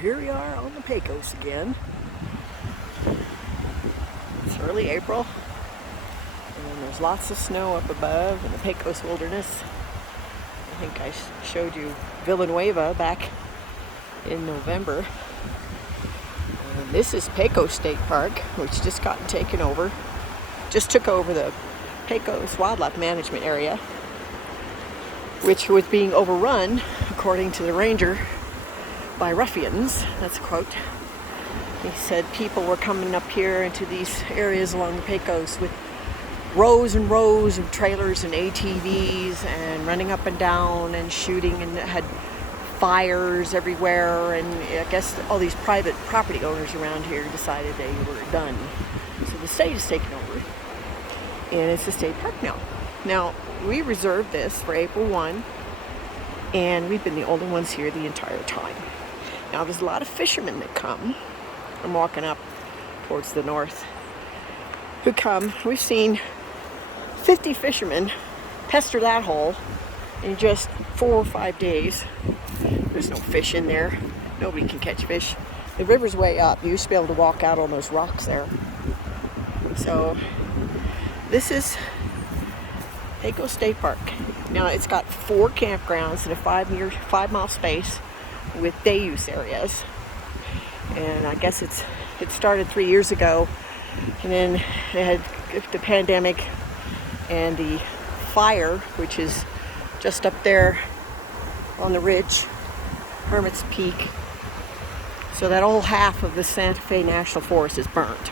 Here we are on the Pecos again. It's early April, and there's lots of snow up above in the Pecos wilderness. I think I showed you Villanueva back in November. And this is Pecos State Park, which just got taken over. Just took over the Pecos Wildlife Management Area, which was being overrun, according to the ranger, by ruffians. That's a quote. He said people were coming up here into these areas along the Pecos with rows and rows of trailers and ATVs and running up and down and shooting, and had fires everywhere. And I guess all these private property owners around here decided they were done. So the state is taking over, and it's a state park now. Now, we reserved this for April 1, and we've been the only ones here the entire time. Now, there's a lot of fishermen that come. I'm walking up towards the north, who come. We've seen 50 fishermen pester that hole in just 4 or 5 days. There's no fish in there. Nobody can catch fish. The river's way up. You used to be able to walk out on those rocks there. So this is Pecos State Park. Now, it's got 4 campgrounds in a 5-mile space with day use areas. And I guess it started 3 years ago, and then they had the pandemic and the fire, which is just up there on the ridge, Hermit's Peak. So that whole half of the Santa Fe National Forest is burnt.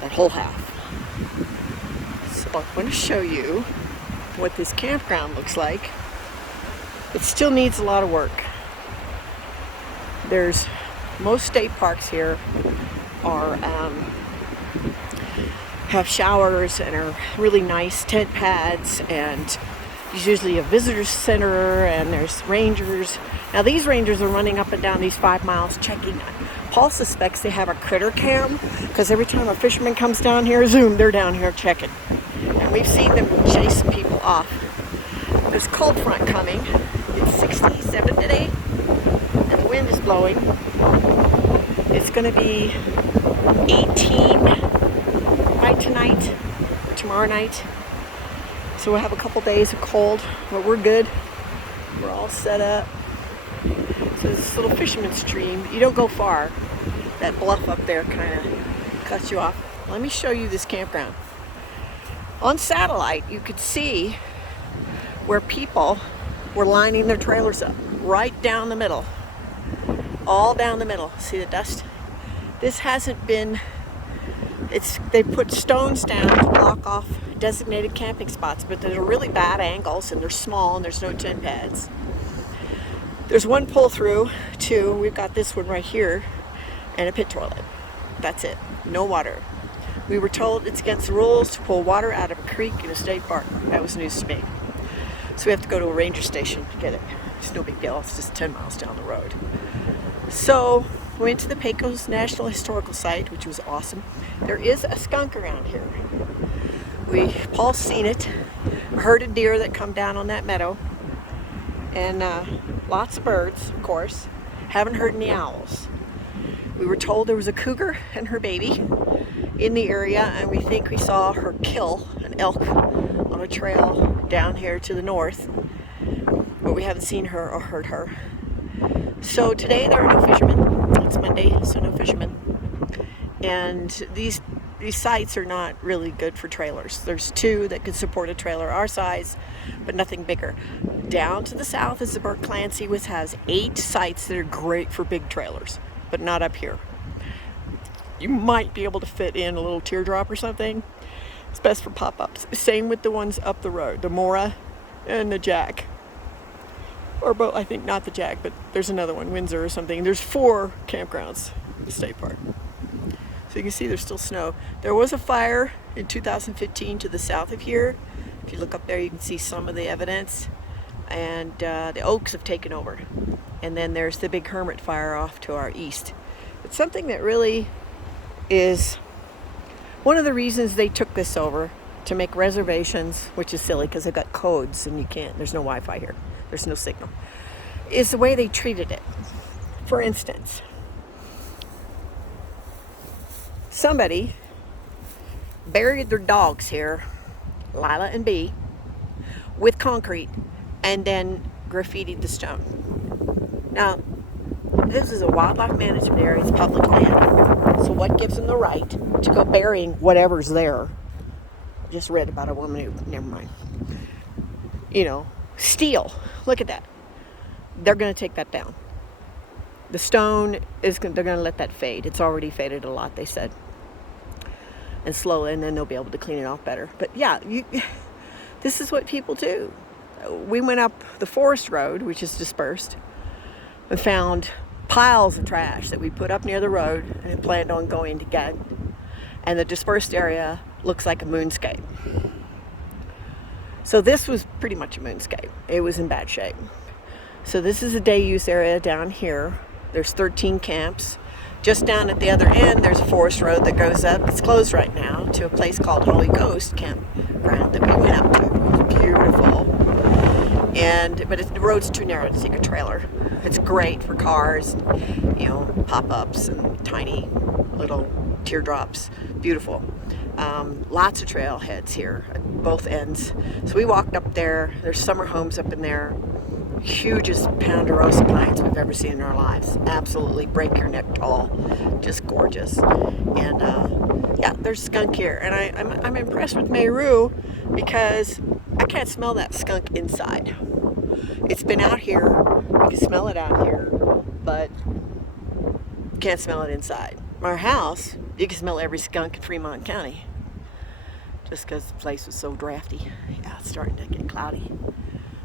That whole half. So I'm going to show you what this campground looks like. It still needs a lot of work. Most state parks here have showers and are really nice tent pads, and there's usually a visitor center, and there's rangers. Now, these rangers are running up and down these 5 miles checking. Paul suspects they have a critter cam, because every time a fisherman comes down here, zoom, they're down here checking. And we've seen them chase people off. There's a cold front coming. It's 67 today, and the wind is blowing. It's going to be 18 by tonight, or tomorrow night. So we'll have a couple days of cold, but we're good. We're all set up. So there's this little fisherman's stream. You don't go far. That bluff up there kind of cuts you off. Let me show you this campground. On satellite, you could see where people were lining their trailers up, right down the middle. All down the middle. See the dust? This hasn't been, they put stones down to block off designated camping spots, but they're really bad angles, and they're small, and there's no tent pads. There's one pull through, 2, we've got this one right here, and a pit toilet. That's it. No water. We were told it's against the rules to pull water out of a creek in a state park. That was news to me. So we have to go to a ranger station to get it. It's no big deal. It's just 10 miles down the road. So we went to the Pecos National Historical Site, which was awesome. There is a skunk around here. Paul's seen it. A herd of deer that come down on that meadow. And lots of birds, of course. Haven't heard any owls. We were told there was a cougar and her baby in the area, and we think we saw her kill an elk on a trail down here to the north. But we haven't seen her or heard her. So today there are no fishermen. It's Monday, so no fishermen. And these sites are not really good for trailers. There's 2 that could support a trailer our size, but nothing bigger. Down to the south is the Burke Clancy, which has 8 sites that are great for big trailers, but not up here. You might be able to fit in a little teardrop or something. It's best for pop-ups. Same with the ones up the road, the Mora and the Jack. Or both, I think, not the Jack, but there's another one, Windsor or something. There's 4 campgrounds in the state park. So you can see there's still snow. There was a fire in 2015 to the south of here. If you look up there, you can see some of the evidence. And the oaks have taken over. And then there's the big hermit fire off to our east. It's something that really is one of the reasons they took this over, to make reservations, which is silly because they've got codes and there's no Wi-Fi here. There's no signal. Is the way they treated it. For instance, somebody buried their dogs here, Lila and Bee, with concrete and then graffitied the stone. Now, this is a wildlife management area, it's public land. So what gives them the right to go burying whatever's there? I just read about a woman who, never mind. You know, steel. Look at that. They're going to take that down. The stone they're going to let that fade. It's already faded a lot, they said. And slowly, and then they'll be able to clean it off better. But yeah, this is what people do. We went up the forest road, which is dispersed, and found piles of trash that we put up near the road and planned on going to get. And the dispersed area looks like a moonscape. So this was pretty much a moonscape. It was in bad shape. So this is a day use area down here. There's 13 camps. Just down at the other end, there's a forest road that goes up. It's closed right now to a place called Holy Ghost Campground that we went up to. It was beautiful. But the road's too narrow to take a trailer. It's great for cars, you know, pop-ups and tiny little teardrops. Beautiful. Lots of trailheads here at both ends. So we walked up there. There's summer homes up in there. Hugest ponderosa pines we've ever seen in our lives. Absolutely break your neck tall. Just gorgeous. And yeah, there's skunk here. And I'm impressed with Meru because I can't smell that skunk inside. It's been out here. You can smell it out here, but you can't smell it inside. Our house, you can smell every skunk in Fremont County. Just because the place was so drafty. Yeah, it's starting to get cloudy.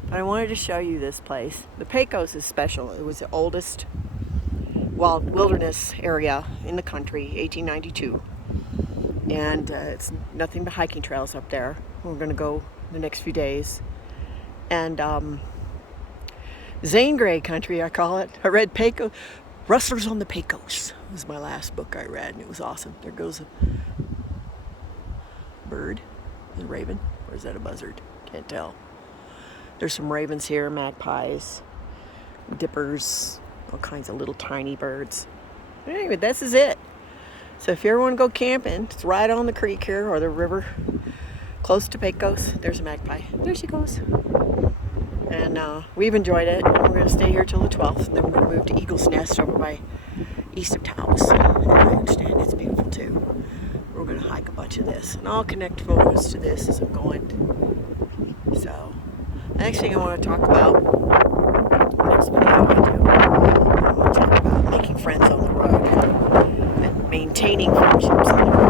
But I wanted to show you this place. The Pecos is special. It was the oldest wilderness area in the country, 1892. And it's nothing but hiking trails up there. We're going to go the next few days. And Zane Grey country, I call it. I read Pecos. Rustlers on the Pecos was my last book I read, and it was awesome. There goes a bird, a raven, or is that a buzzard? Can't tell. There's some ravens here, magpies, dippers, all kinds of little tiny birds. Anyway, this is it. So if you ever want to go camping, it's right on the creek here or the river, close to Pecos. There's a magpie. There she goes. And we've enjoyed it. We're going to stay here till the 12th, and then we're going to move to Eagle's Nest over by east of Taos. And I understand it's beautiful too. We're going to hike a bunch of this, and I'll connect photos to this as I'm going. So. The next thing I want to talk about, next video I want to talk about making friends on the road and maintaining friendships on the road.